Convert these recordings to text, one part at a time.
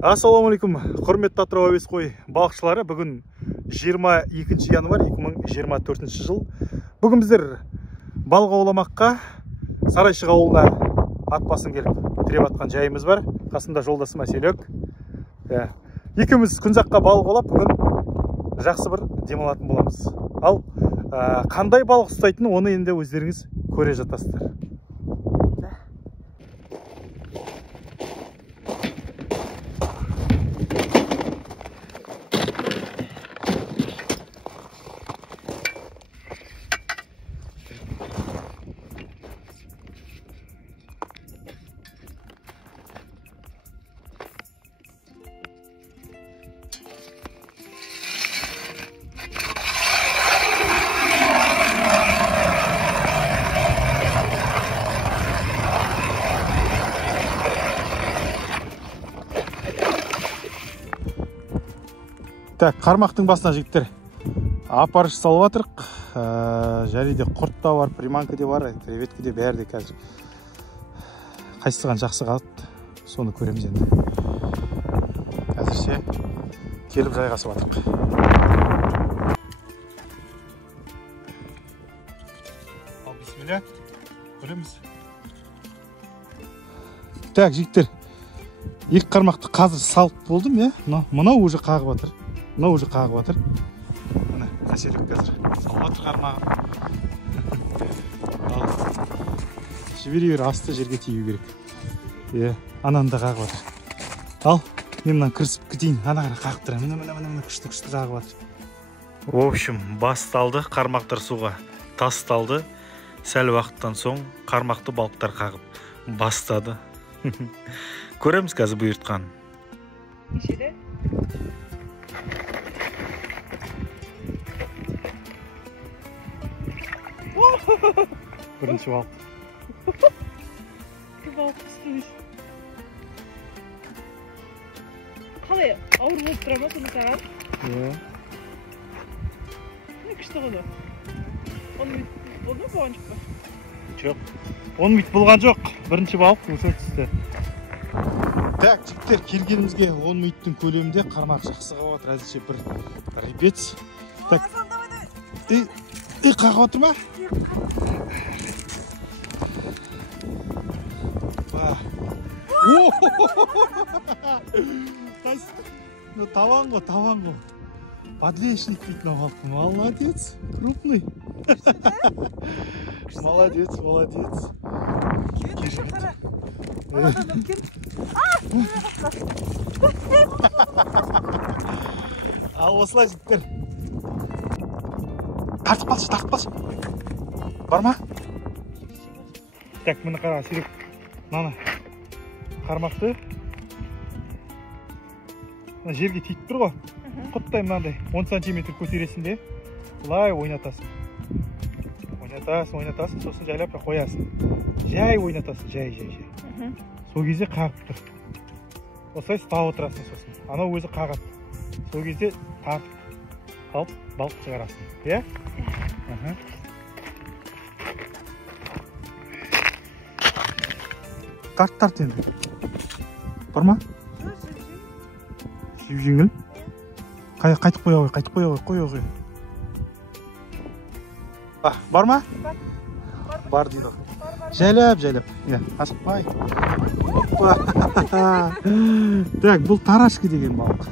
Ассалаумалейкум, құрметті Атырау әуесқой балықшылары. Бүгін 22 январь 2024 жыл. Бүгін біздер балық ауламаққа Сарайшық ауылына ат басын келіп тіреп атқан жайымыз бар. Қасында жолдасым Әселек. Екеуміз күн жаққа балық аулап, бүгін жақсы бір демалатын боламыз. Ал қандай балық ұстайтын, оны енді өздеріңіз көре жатасыздар. Так, қармақтың басына жігіттер апарыш салып атырық. Жәреде құрт та бар, приманка де бар, креветка де бәрі де қазір. Қайсыған жақсы қалыпты, соны көреміз енді. Әзірше келіп жайғасып атырық. Ал бисмилля, көреміз. Так, жігіттер, екі қармақты қазір салып болдым, мұнау уже қағып атыр. Мынау уже қағып атыр. Мына Әселек қазір салып атыр қармағын. Жібере бер, асты жерге тию керек. Ананы да қағып атыр. Ал, мен мынаны кірісіп кетейін. Ана қара қағып тұр. Мына күшті қағып атыр. В общем, басталды, қармақтар суға тасталды. Сәл уақыттан соң қармақты балықтар қағып бастады. Көреміз қазір бұйыртқан. Нешеде? Бірінші балық. Балық түстіңіз. Қалай ауыр болып тұра ма соны саған? Не күшті ғыды? 10 минут болды ма болған жоқ па? Жоқ. 10 минут болған жоқ. Бірінші балық өсір түсті. Так, жігіттер, келгенімізге 10 минуттың көлемінде қармақ жақсы қағып отыр. Әзірше бір ребец. Так. Қағып отыр ма? Ну, таван ғой. Подлещик дейтін балық. Молодец, крупный. Молодец. Ал осылай жігіттер. Тартып қалшы. Бар ма? Так, мені қара, Әселек. Мана қармақты жерге тиіп тұр ғой. Құттай мынандай 10 сантиметр көтересің де, бұлай ойнатасың. Сосын жайлап қоясың. Жай ойнатасың, жай. Сол кезде қағып тұр. Осылай ұстап отырасың сосын. Анау өзі қағады. Сол кезде тартып алып балық шығарасың. Тарт енді. Бар ма? Жеңіл. Қайтып қоя ғой. Бар ма? Бар дейді. Жайлап. Асықпай. Так, бұл тарашки деген балық.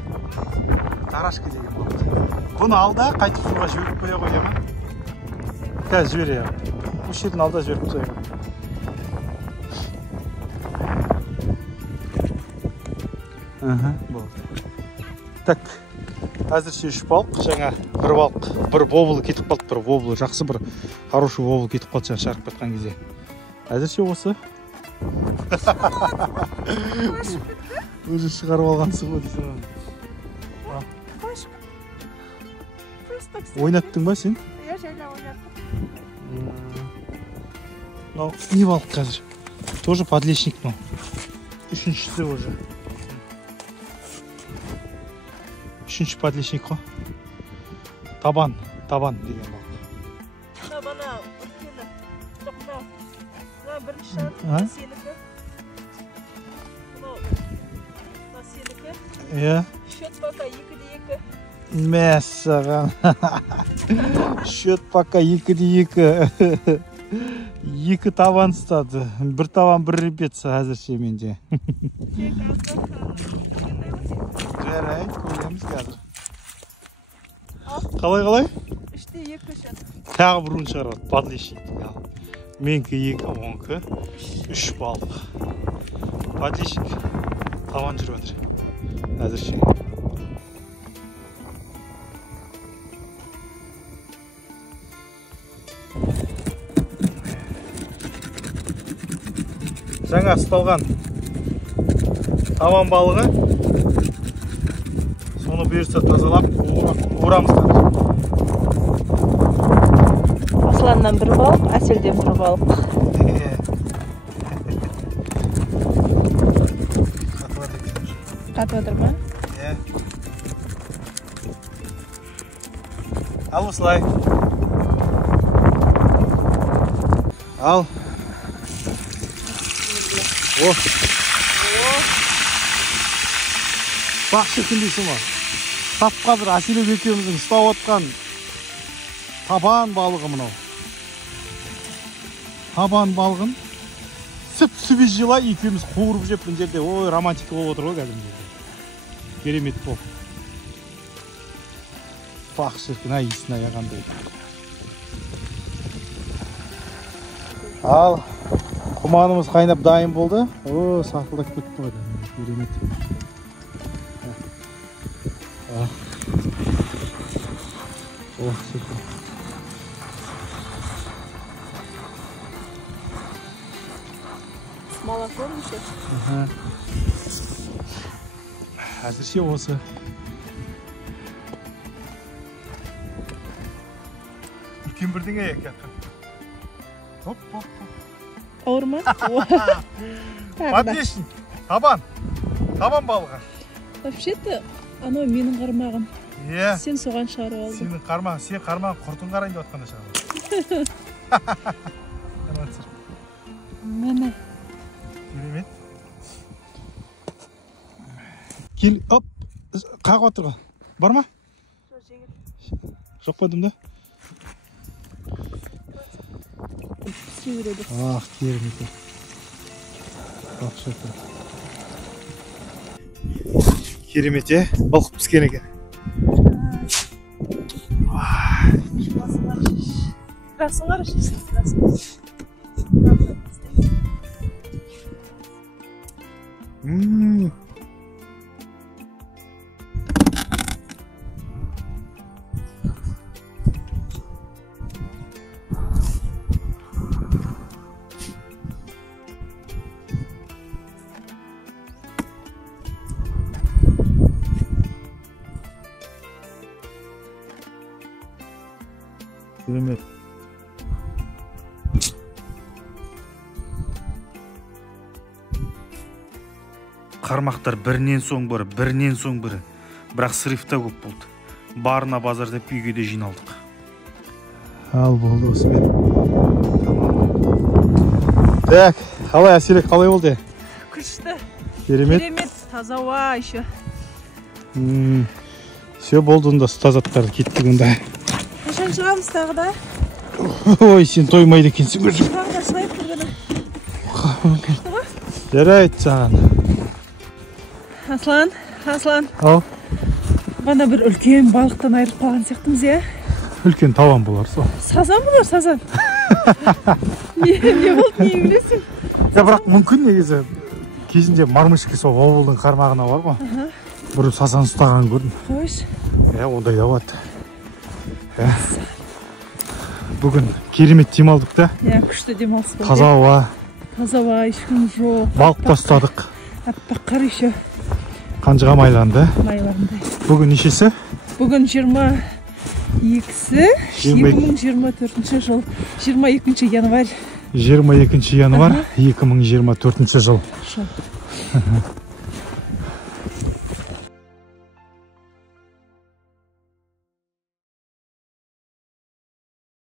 Бұны алда қайтып суға жіберіп қоя ғой, ма? Қазір жібер. Осы жердің алда жіберіп қоя ғой. Так, әзірше 3 балық, жаңа бір балық, бір воблы кетіп қалды, бір воблы, жақсы бір хороший воблы кетіп қалды жаңа шарқып кеткен кезде. Әзірше осы. Өзі шығарып алғансың ғой дейсің. Ойнаттың ба сен? Жайла ойнаттым. Не балық қазір? Тоже подлещик, но. Үшіншісі уже. Үшінші подлещик қой. Табан деген балық. Табана өткені. Тоқта. Бірінші шарт сенікі. Сенікі. Иә. Счет пока 2-2. Мәссаған. Счет пока 2-2. 2 табан ұстады. 1 табан 1 репетиция әзірше менде. Жарайды, көреміз қазір. Қалай? 3-2 үшін. Тағы бір ұн шығарады, подлещик. Менкі 2, онкі 3 балық. Подлещик табан жүріп отыр. Әзірше. Жаңа ұсталған табан балығы. Соны бұйырса тазалап урамыз қазір. Асланнан 1 балық, Әселден 1 балық. Қатып отыр ма? Иә. Ал осылай. Ал. О. Бақшы күндейсің ма? Тап қазір Әселек екеуміздің ұстап отқан табан балығы мынау. Табан балығын сүп-сүбіз жылай екеуміз қуырып жеп мына жерде. Ой, романтика болып отыр ғой қазір. Керемет бол. Бақшы күн иісін аяғандай. Ал. Құманымыз қайнап дайын болды. О, сақылдап кетті ғой. Керемет. О, супер. Молоко еще. Әзірше осы. Үлкен бірдеңе екен. Хоп. Ауыр ма? Подлещик. Табан балығы. Вообще-то, анау менің қармағым. Иә. Сен соған шығарып алдың. Сенің қармағың, сен қармағың құртын қарайын деп отқанда шығарып. Міне. Керемет. Кел, оп, қағып отырға. Бар ма? Жоқ па дымда? Ах, керемет. Керемет, балқып піскен екен. Красыңар шешін. Керемет. Қармақтар бірінен соң бірі. Бірақ сырифта көп болды. Барына базар деп үйге де жиналдық. Ал болды осымен. Так, қалай Әселек, қалай болды? Күшті. Керемет. Керемет, таза ауа еще. Все болды онда, тазаттар кеттік онда. Қашан шығамыз тағы да? Ой, сен тоймайды екенсің көрші. Тағы да шығайық тұрғаны. Жарайды саған. Аслан. Ау. Бана бір үлкен балықтан айырып қалған сияқтымыз, е? Үлкен табан болар сол. Сазан болар, сазан. Не болды, не білесің? Бірақ мүмкін негізі кезінде мармышки сол ауылдың қармағына бар ғой. Бір сазан ұстаған көрдім. Қойш. Ондай да болады. Бүгін керемет демалдық та. Күшті демалыс болды. Таза ауа. Ешкім жоқ. Балық бастадық. Аппақ қар еще. Қанжыға майланды. Бүгін нешесі? Бүгін 22-сі, 2024 жыл, 22 январь. 22 январь 2024 жыл.